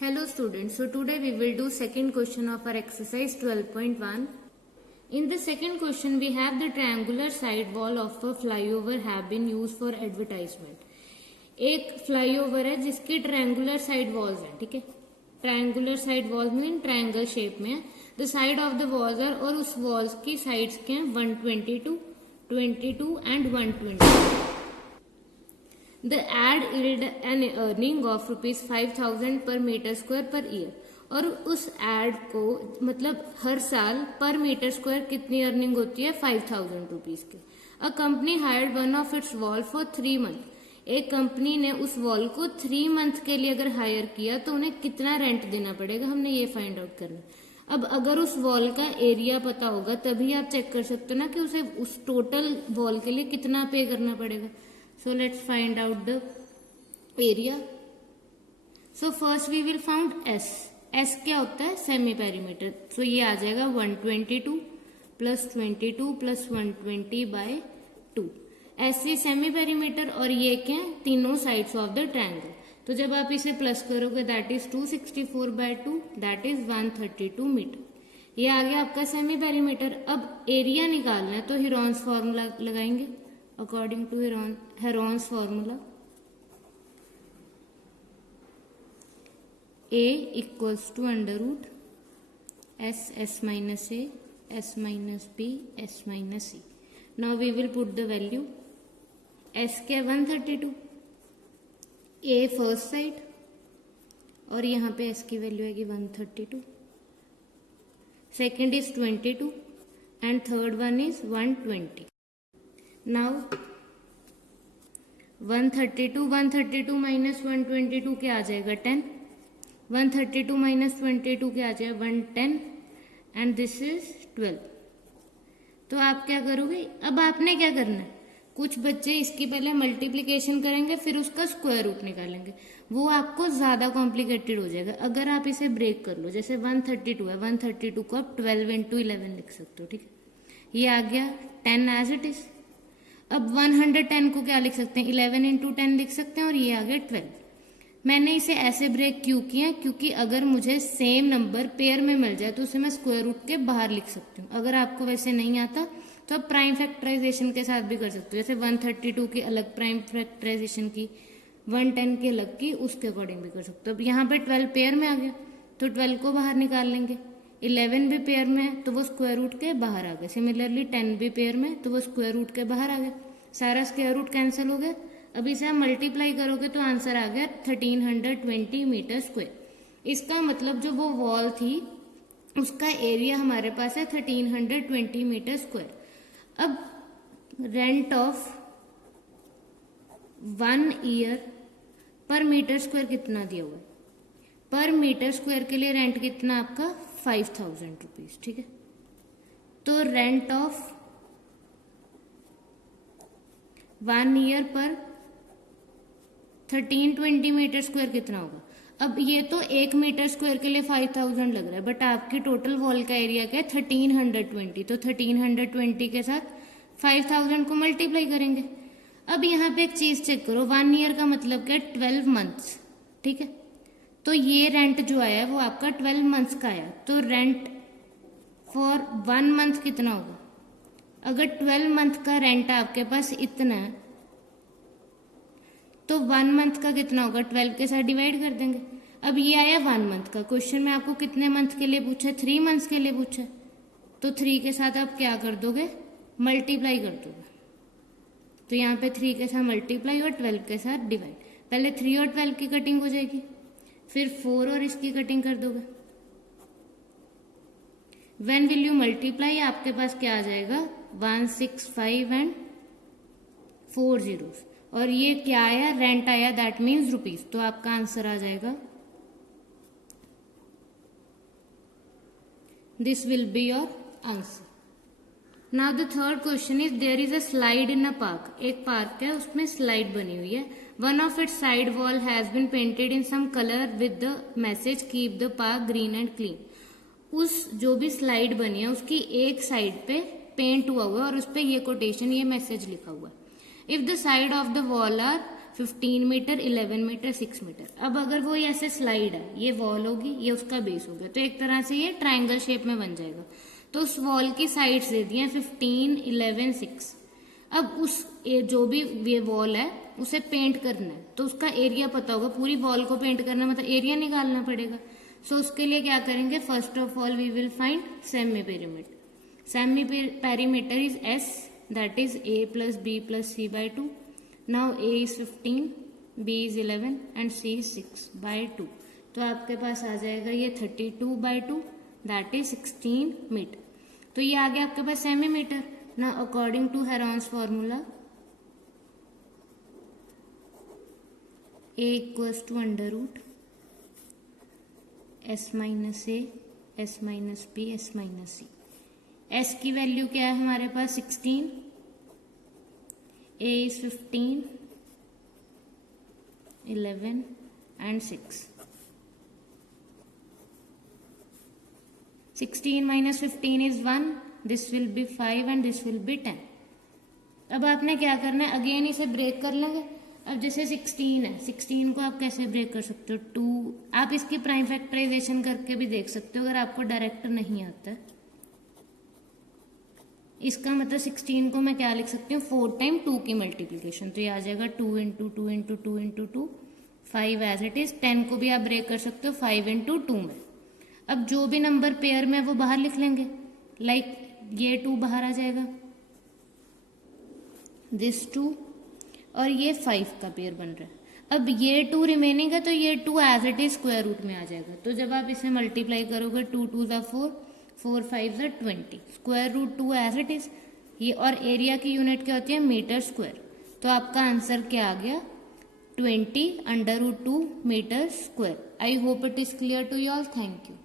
Hello students, so today we will do second question of our exercise 12.1. In the second question we have the triangular side wall of a flyover have been used for advertisement. एक flyover है जिसकी triangular side walls है, ठीक है। Triangular side walls mean triangle shape में है। The side of the walls are, और उस वॉल्स की साइड्स के हैं 122, 22 एंड 120. The ad yield an earning of ₹5,000 per meter square per year. और उस एड को मतलब हर साल पर मीटर स्क्वायर कितनी अर्निंग होती है? 5,000 रुपीज की. A company hired one of it's wall for 3 months. एक कंपनी ने उस वॉल को 3 month के लिए अगर हायर किया तो उन्हें कितना रेंट देना पड़ेगा, हमने ये फाइंड आउट करना. अब अगर उस वॉल का एरिया पता होगा तभी आप चेक कर सकते हो ना कि उसे उस टोटल वॉल के लिए कितना पे करना पड़ेगा. So let's find out the area. So first we will found S. S क्या होता है? Semi perimeter. So ये आ जाएगा 122 plus 22 plus 120 by 2. ऐसे सेमी पेरीमीटर और ये क्या है? तीनों साइड्स ऑफ द ट्रायंगल. तो जब आप इसे प्लस करोगे that is 264 by 2, that is 132 metre. ये आ गया आपका सेमी पेरीमीटर. अब एरिया निकालना है तो हेरोन्स फॉर्मूला लगाएंगे. According to Heron's formula, A equals to under root S minus A, S minus B, S minus C. Now we will put the value. S क्या 132, A फर्स्ट साइड और यहाँ पे S की value आएगी 132. Second is 22 and third one is 120. Now 132 minus 122 क्या आ जाएगा? 10. 132 minus 22 क्या आ जाएगा? 110 एंड दिस इज 12. तो आप क्या करोगे? अब आपने क्या करना है, कुछ बच्चे इसकी पहले मल्टीप्लीकेशन करेंगे फिर उसका स्क्वायर रूट निकालेंगे. वो आपको ज्यादा कॉम्प्लिकेटेड हो जाएगा. अगर आप इसे ब्रेक कर लो, जैसे 132 है, 132 को आप 12 into 11 लिख सकते हो, ठीक है. ये आ गया 10 एज इट इज. अब 110 को क्या लिख सकते हैं? 11 into 10 लिख सकते हैं और ये आ गया 12. मैंने इसे ऐसे ब्रेक क्यों किया? क्योंकि अगर मुझे सेम नंबर पेयर में मिल जाए तो उसे मैं स्क्वायर रूट के बाहर लिख सकती हूँ. अगर आपको वैसे नहीं आता तो आप प्राइम फैक्टराइजेशन के साथ भी कर सकते हो. जैसे 132 की अलग प्राइम फैक्टराइजेशन की, 110 की अलग की, उसके अकॉर्डिंग भी कर सकते हो. अब यहाँ पे 12 पेयर में आ गया तो 12 को बाहर निकाल लेंगे. 11 भी पेयर में है तो वो स्क्वायर रूट के बाहर आ गए. सिमिलरली 10 भी पेयर में तो वो स्क्वायर रूट के बाहर आ गए. सारा स्क्वायर रूट कैंसिल हो गया. अब इसे आप मल्टीप्लाई करोगे तो आंसर आ गया 1320 मीटर स्क्वायर. इसका मतलब जो वो वॉल थी उसका एरिया हमारे पास है 1320 मीटर स्क्वायर. अब रेंट ऑफ 1 ईयर पर मीटर स्क्वायर कितना दिया हुआ है? पर मीटर स्क्वायर के लिए रेंट कितना आपका? 5,000 रुपीज, ठीक है. तो रेंट ऑफ 1 ईयर पर 1320 मीटर स्क्वायर कितना होगा? अब ये तो 1 मीटर स्क्वायर के लिए 5,000 लग रहा है, बट आपकी टोटल वॉल का एरिया क्या है? 1320. तो 1320 के साथ 5,000 को मल्टीप्लाई करेंगे. अब यहाँ पे एक चीज चेक करो, 1 ईयर का मतलब क्या है? 12 months, ठीक है. तो ये रेंट जो आया वो आपका 12 months का आया. तो रेंट फॉर 1 month कितना होगा? अगर 12 month का रेंट आपके पास इतना है तो 1 month का कितना होगा? 12 के साथ डिवाइड कर देंगे. अब ये आया 1 month का. क्वेश्चन में आपको कितने मंथ के लिए पूछा है? 3 months के लिए पूछा है. तो 3 के साथ आप क्या कर दोगे? मल्टीप्लाई कर दोगे. तो यहाँ पे 3 के साथ मल्टीप्लाई और 12 के साथ डिवाइड. पहले 3 और 12 की कटिंग हो जाएगी, फिर 4 और इसकी कटिंग कर दोगे. When will you multiply? आपके पास क्या आ जाएगा? 165 एंड 4 zeros. और ये क्या आया? रेंट आया, दैट मीन्स रुपीज. तो आपका आंसर आ जाएगा, this will be your answer. Now the third question is there is a slide in a park. एक पार्क है, उसमें स्लाइड बनी हुई है. One of its side wall has been painted in some colour with the message keep the park green and clean. उस जो भी slide बनी है उसकी एक साइड पे पेंट हुआ हुआ है और उस पे ये कोटेशन, ये मैसेज लिखा हुआ है. If the side of the wall are 15 metre, 11 metre, 6 metre. अब अगर वो ऐसे स्लाइड है, ये वॉल होगी, ये उसका बेस हो गया, तो एक तरह से ये ट्रायंगल शेप में बन जाएगा। तो उस वॉल की साइड्स दे दी हैं 15, 11, 6। अब उस जो भी ये वॉल है उसे पेंट करना है, तो उसका एरिया पता होगा। पूरी वॉल को पेंट करना मतलब एरिया निकालना पड़ेगा। सो उसके लिए क्या करेंगे, first of all we will find semi perimeter. Semi perimeter is S, that is A plus B plus C by 2. Now A is 15, B is 11 and C is 6 by 2. तो आपके पास आ जाएगा ये 32 by 2, that is 16 मीटर। तो ये आ गया आपके पास सेमी मीटर। ना according to Heron's formula A equals to under root S minus A, S minus B, S minus C। S की वैल्यू क्या है हमारे पास 16, A is 15, 11 and 6। 16 minus 15 is 1, this will be 5 and this will be 10। अब आपने क्या करना है, again इसे ब्रेक कर लेंगे। अब जैसे 16 है, 16 को आप कैसे ब्रेक कर सकते हो, 2। आप इसकी प्राइम फैक्टराइजेशन करके भी देख सकते हो अगर आपको डायरेक्ट नहीं आता है। इसका मतलब 16 को मैं क्या लिख सकती हूँ, 4 टाइम 2 की मल्टीप्लीकेशन, तो ये आ जाएगा 2 into 2 into 2 into 2, 5 as it is. 10 को भी आप ब्रेक कर सकते हो 5 इंटू 2 में। अब जो भी नंबर पेयर में वो बाहर लिख लेंगे, लाइक ये 2 बाहर आ जाएगा, दिस 2 और ये 5 का पेयर बन रहा है। अब ये 2 रिमेनिंग है, तो ये 2 as it is square root में आ जाएगा। तो जब आप इसे मल्टीप्लाई करोगे 2 2 ज़ा 4, 4 5 ज़ा 20, square root 2 as it is. ये और एरिया की यूनिट क्या होती है, मीटर स्क्वायर। तो आपका आंसर क्या आ गया, 20 under root 2 metre square. I hope it is clear to you all. Thank you.